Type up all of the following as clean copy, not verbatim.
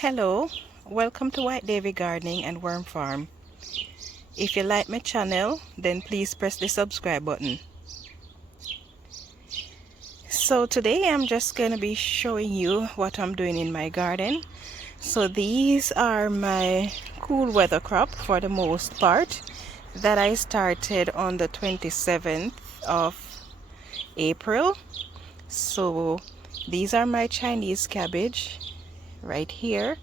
Hello, welcome to White Davy Gardening and Worm Farm. If you like my channel, then please press the subscribe button. So today I'm just going to be showing you what I'm doing in my garden. So these are my cool weather crop for the most part that I started on the 27th of April. So these are my Chinese cabbage right here.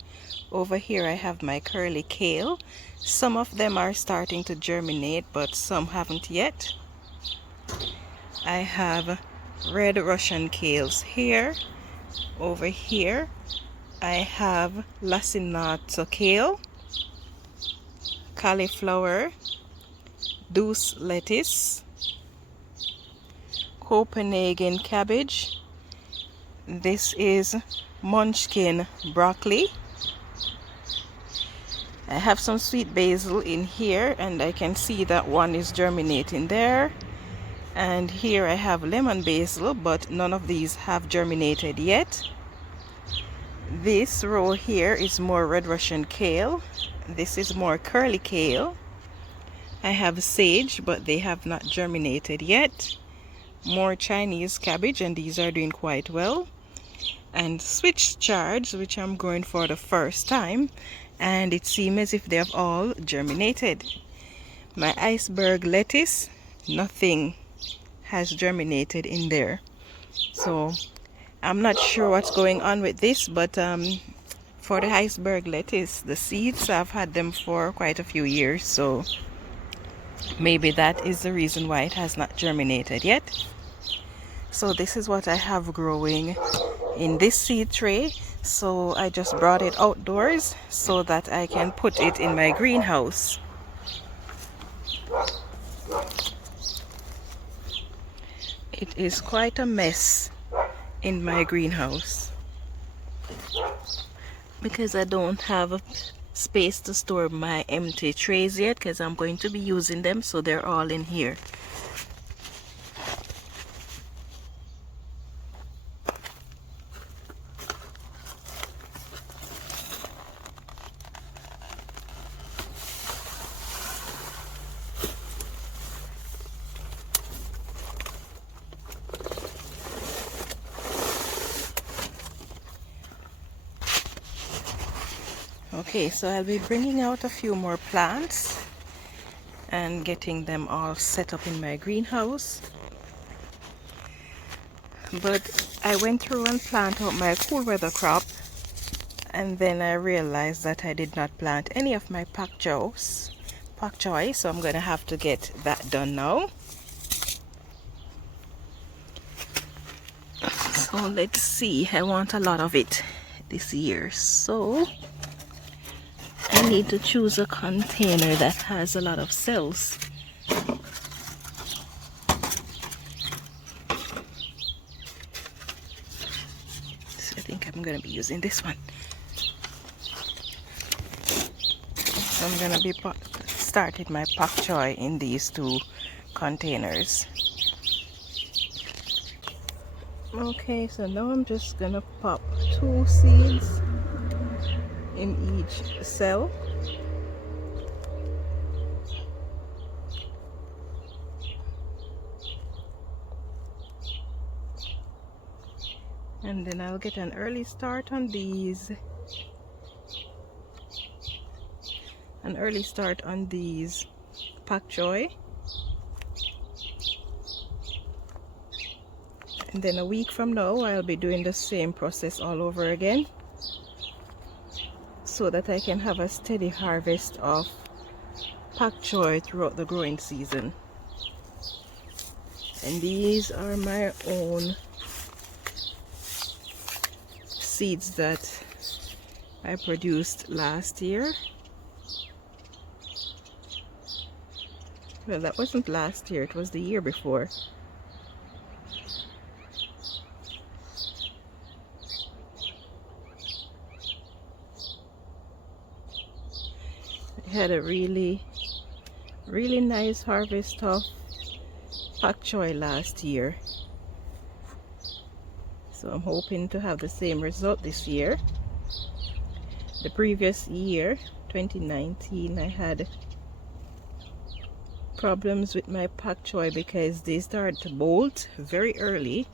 Over here I have my curly kale. Some of them are starting to germinate, but some haven't yet. I have red Russian kales here. Over here I have lacinato kale, cauliflower, douce lettuce, Copenhagen cabbage. This is munchkin broccoli. I have some sweet basil in here, and I can see that one is germinating there. And here I have lemon basil, but none of these have germinated yet. This row here is more red Russian kale. This is more curly kale. I have sage, but they have not germinated yet. More Chinese cabbage, and these are doing quite well. And switch charge, which I'm growing for the first time, and it seems as if they have all germinated. My iceberg lettuce, nothing has germinated in there. So I'm not sure what's going on with this, but for the iceberg lettuce, the seeds, I've had them for quite a few years, so maybe that is the reason why it has not germinated yet. So this is what I have growing in this seed tray. So I just brought it outdoors so that I can put it in my greenhouse. It is quite a mess in my greenhouse because I don't have space to store my empty trays yet, because I'm going to be using them, so they're all in here. Okay, so I'll be bringing out a few more plants and getting them all set up in my greenhouse. But I went through and planted out my cool weather crop, and then I realized that I did not plant any of my pak choy, so I'm gonna have to get that done now. So let's see, I want a lot of it this year, so I need to choose a container that has a lot of cells. So I think I'm going to be using this one. So I'm going to be starting my pak choy in these two containers. Okay, so now I'm just going to pop 2 seeds in each cell. And then I'll get an early start on these. Pak choy. And then a week from now I'll be doing the same process all over again, so that I can have a steady harvest of pak choy throughout the growing season. And these are my own seeds that I produced last year. Well, that wasn't last year, it was the year before. I had a really nice harvest of pak choy last year. So So I'm hoping to have the same result this year. The previous year, 2019, I had problems with my pak choi because they started to bolt very early.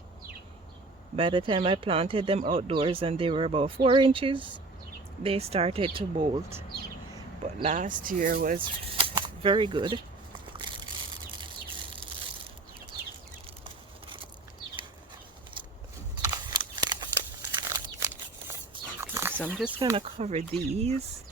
By the time I planted them outdoors and they were about 4 inches, they started to bolt. But last year was very good. Okay, so I'm just gonna cover these.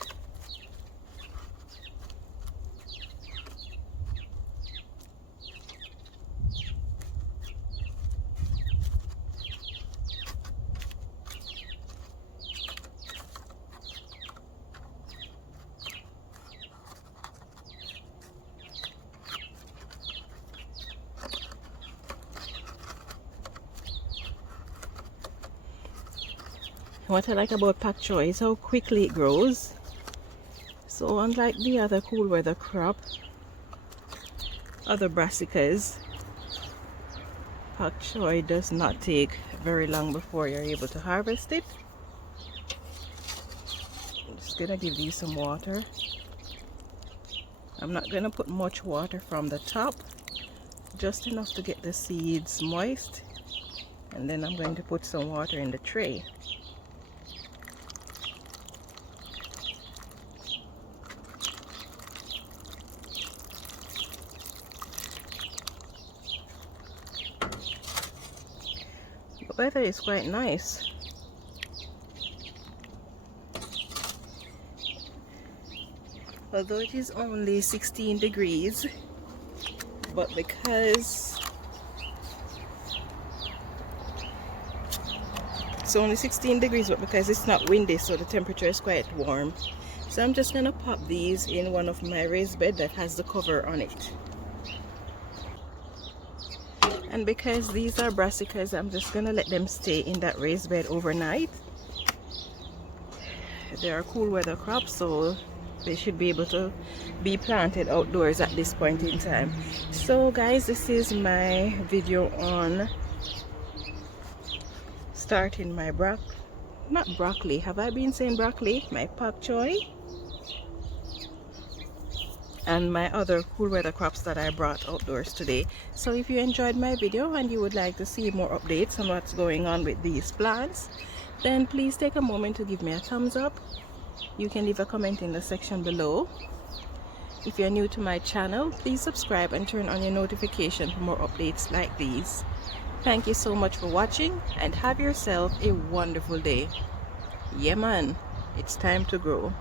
What I like about pak choi is how quickly it grows. So unlike the other cool weather crop, other brassicas, pak choi does not take very long before you're able to harvest it. I'm just gonna give these some water. I'm not gonna put much water from the top, just enough to get the seeds moist, and then I'm going to put some water in the tray. The weather is quite nice. Although it is only 16 degrees, but because it's only 16 degrees, but because it's not windy, so the temperature is quite warm. So I'm just gonna pop these in one of my raised bed that has the cover on it. And because these are brassicas, I'm just gonna let them stay in that raised bed overnight. They are cool weather crops, so they should be able to be planted outdoors at this point in time. So guys, this is my video on starting my not broccoli, have I been saying broccoli? My pak choi and my other cool weather crops that I brought outdoors today. So if you enjoyed my video and you would like to see more updates on what's going on with these plants, then please take a moment to give me a thumbs up. You can leave a comment in the section below. If you're new to my channel, please subscribe and turn on your notification for more updates like these. Thank you so much for watching, and have yourself a wonderful day. Yeah man, it's time to grow.